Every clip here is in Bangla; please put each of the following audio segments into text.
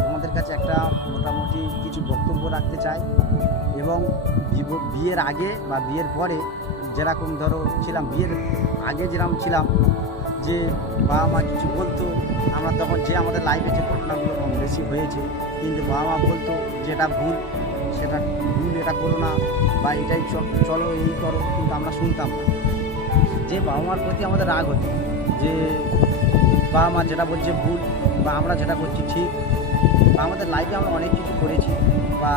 তোমাদের কাছে একটা মোটামুটি কিছু বক্তব্য রাখতে চাই। এবং বিয়ের আগে বা বিয়ের পরে যেরকম ধরো ছিলাম, বিয়ের আগে যেরকম ছিলাম, যে বাবা মা কিছু বলতো, আমরা তখন যে আমাদের লাইফে যে ঘটনাগুলো কম বেশি হয়েছে, কিন্তু বাবা মা বলতো যেটা ভুল সেটা ভুল, এটা করো না, বা এটাই চলো এই করো, কিন্তু আমরা শুনতাম না। যে বাবা মার প্রতি আমাদের রাগ হতো, যে বাবা মা যেটা বলছে ভুল বা আমরা যেটা করছি ঠিক, বা আমাদের লাইফে আমরা অনেক কিছু করেছি, বা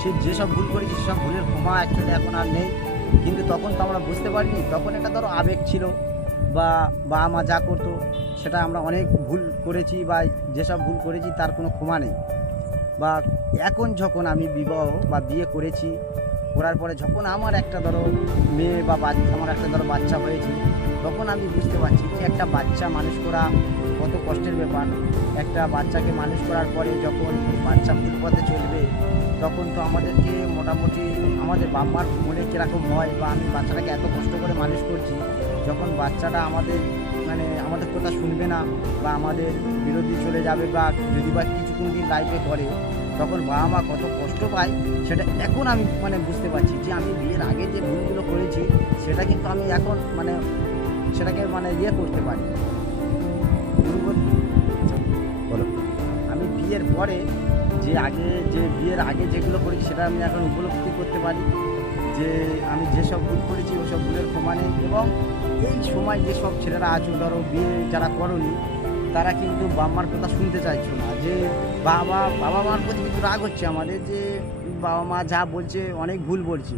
সে যেসব ভুল করেছি সেসব ভুলের ক্ষমা অ্যাকচুয়ালি এখন আর নেই। কিন্তু তখন তো আমরা বুঝতে পারিনি, তখন এটা ধরো আবেগ ছিল, বা বাবা মা যা করতো সেটা আমরা অনেক ভুল করেছি, বা যেসব ভুল করেছি তার কোনো ক্ষমা নেই। বা এখন যখন আমি বিবাহ বা বিয়ে করেছি, করার পরে যখন আমার একটা ধরো মেয়ে বা আমার একটা ধরো বাচ্চা হয়েছে, তখন আমি বুঝতে পারছি যে একটা বাচ্চা মানুষ করা কত কষ্টের ব্যাপার। একটা বাচ্চাকে মানুষ করার পরে যখন বাচ্চা ভুল পথে চলবে, তখন তো আমাদেরকে মোটামুটি আমাদের বাবা মার মনে কীরকম হয়, বা আমি বাচ্চাটাকে এত কষ্ট করে মানুষ করছি, যখন বাচ্চাটা আমাদের কথা শুনবে না, বা আমাদের বিরোধী চলে যাবে, বা যদি বা কিছুক্ষণ দিন লাইফে করে, তখন বাবা মা কত কষ্ট পায়, সেটা এখন আমি বুঝতে পারছি। যে আমি বিয়ের আগে যে ভুলগুলো করেছি সেটা কিন্তু আমি এখন সেটাকে করতে পারি। বলো, আমি বিয়ের পরে বিয়ের আগে যেগুলো করেছি সেটা আমি এখন উপলব্ধি করতে পারি, যে আমি যেসব ভুল করেছি ওসব ভুলের ক্ষমা নেই। এবং এই সময় যেসব ছেলেরা আছো, ধরো বিয়ে যারা করনি, তারা কিন্তু বাবা মার কথা শুনতে চাইছো না। যে বাবা মার প্রতি কিন্তু রাগ হচ্ছে আমাদের, যে বাবা মা যা বলছে অনেক ভুল বলছে,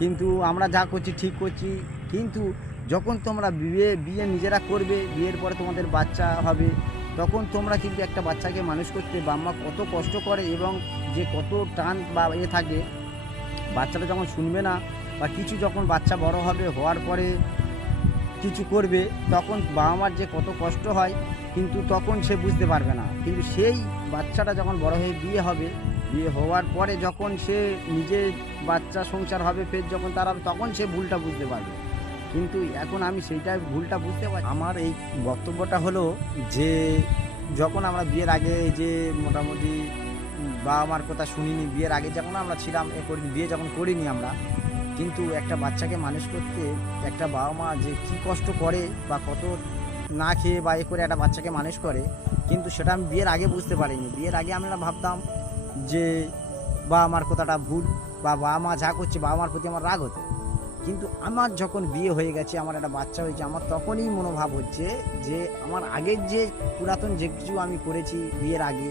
কিন্তু আমরা যা করছি ঠিক করছি। কিন্তু যখন তোমরা বিয়ে নিজেরা করবে, বিয়ের পরে তোমাদের বাচ্চা হবে, তখন তোমরা কিন্তু একটা বাচ্চাকে মানুষ করতে বাবা মা কত কষ্ট করে, এবং যে কত টান বা থাকে, বাচ্চাটা যখন শুনবে না, বা কিছু যখন বাচ্চা বড় হবে, হওয়ার পরে কিছু করবে, তখন বাবা মার যে কত কষ্ট হয়, কিন্তু তখন সে বুঝতে পারবে না। কিন্তু সেই বাচ্চাটা যখন বড় হয়ে বিয়ে হবে, বিয়ে হওয়ার পরে যখন সে নিজে বাচ্চা সংসার হবে, ফের যখন তখন সে ভুলটা বুঝতে পারবে। কিন্তু এখন আমি সেইটাই ভুলটা বুঝতে পারছি। আমার এই বক্তব্যটা হলো যে যখন আমরা বিয়ের আগে যে মোটামুটি বাবা মার কথা শুনিনি, বিয়ের আগে যখন আমরা ছিলাম বিয়ে যখন করিনি আমরা, কিন্তু একটা বাচ্চাকে মানুষ করতে একটা বাবা মা যে কী কষ্ট করে, বা কত না খেয়ে বা করে একটা বাচ্চাকে মানুষ করে, কিন্তু সেটা আমি বিয়ের আগে বুঝতে পারিনি। বিয়ের আগে আমরা ভাবতাম যে বাবা মার কথাটা ভুল, বা বাবা মা যা করছে বাবা মার প্রতি আমার রাগ হতো। কিন্তু আমার যখন বিয়ে হয়ে গেছে, আমার একটা বাচ্চা হয়েছে, আমার তখনই মনোভাব হচ্ছে যে আমার আগের যে পুরাতন যে কিছু আমি করেছি বিয়ের আগে,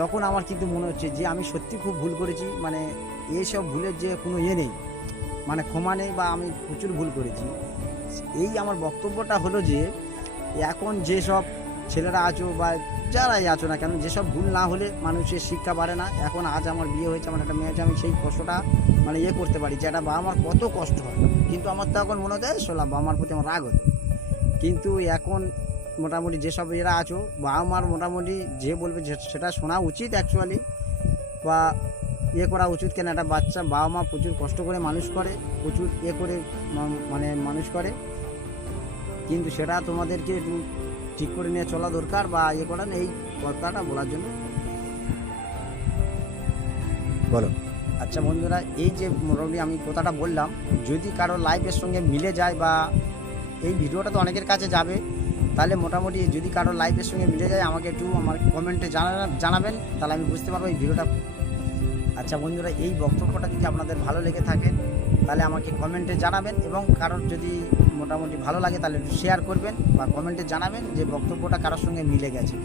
তখন আমার কিন্তু মনে হচ্ছে যে আমি সত্যি খুব ভুল করেছি। এইসব ভুলের যে কোনো নেই, ক্ষমা নেই, বা আমি প্রচুর ভুল করেছি। এই আমার বক্তব্যটা হলো যে এখন যেসব ছেলেরা আছো বা যারাই আছো না কেন, যেসব ভুল না হলে মানুষের শিক্ষা বাড়ে না। এখন আজ আমার বিয়ে হয়েছে, আমার একটা মেয়ে আছে, আমি সেই কষ্টটা করতে পারি, যে একটা বাবা মার কত কষ্ট হয়। কিন্তু আমার তো এখন মনে হচ্ছে শোলাম বাবা মার প্রতি আমার রাগ হতো। কিন্তু এখন মোটামুটি যেসব এরা আছো, বাবা মার মোটামুটি যে বলবে সেটা শোনা উচিত অ্যাকচুয়ালি, বা করা উচিত। কেন একটা বাচ্চা বাবা মা প্রচুর কষ্ট করে মানুষ করে, প্রচুর করে মানুষ করে, কিন্তু সেটা তোমাদেরকে একটু ঠিক করে নিয়ে চলা দরকার, বা করা এই কথাটা বলার জন্য। বলো। আচ্ছা বন্ধুরা, এই যে মোটামুটি আমি কথাটা বললাম, যদি কারো লাইফের সঙ্গে মিলে যায়, বা এই ভিডিওটা তো অনেকের কাছে যাবে, তাহলে মোটামুটি যদি কারো লাইফের সঙ্গে মিলে যায়, আমাকে একটু আমার কমেন্টে জানাবেন, তাহলে আমি বুঝতে পারবো এই ভিডিওটা। আচ্ছা বন্ধুরা, এই বক্তব্যটা যদি আপনাদের ভালো লেগে থাকে, তাহলে আমাকে কমেন্টে জানাবেন, এবং কারোর যদি মোটামুটি ভালো লাগে তাহলে একটু শেয়ার করবেন, বা কমেন্টে জানাবেন যে বক্তব্যটা কারোর সঙ্গে মিলে গেছে।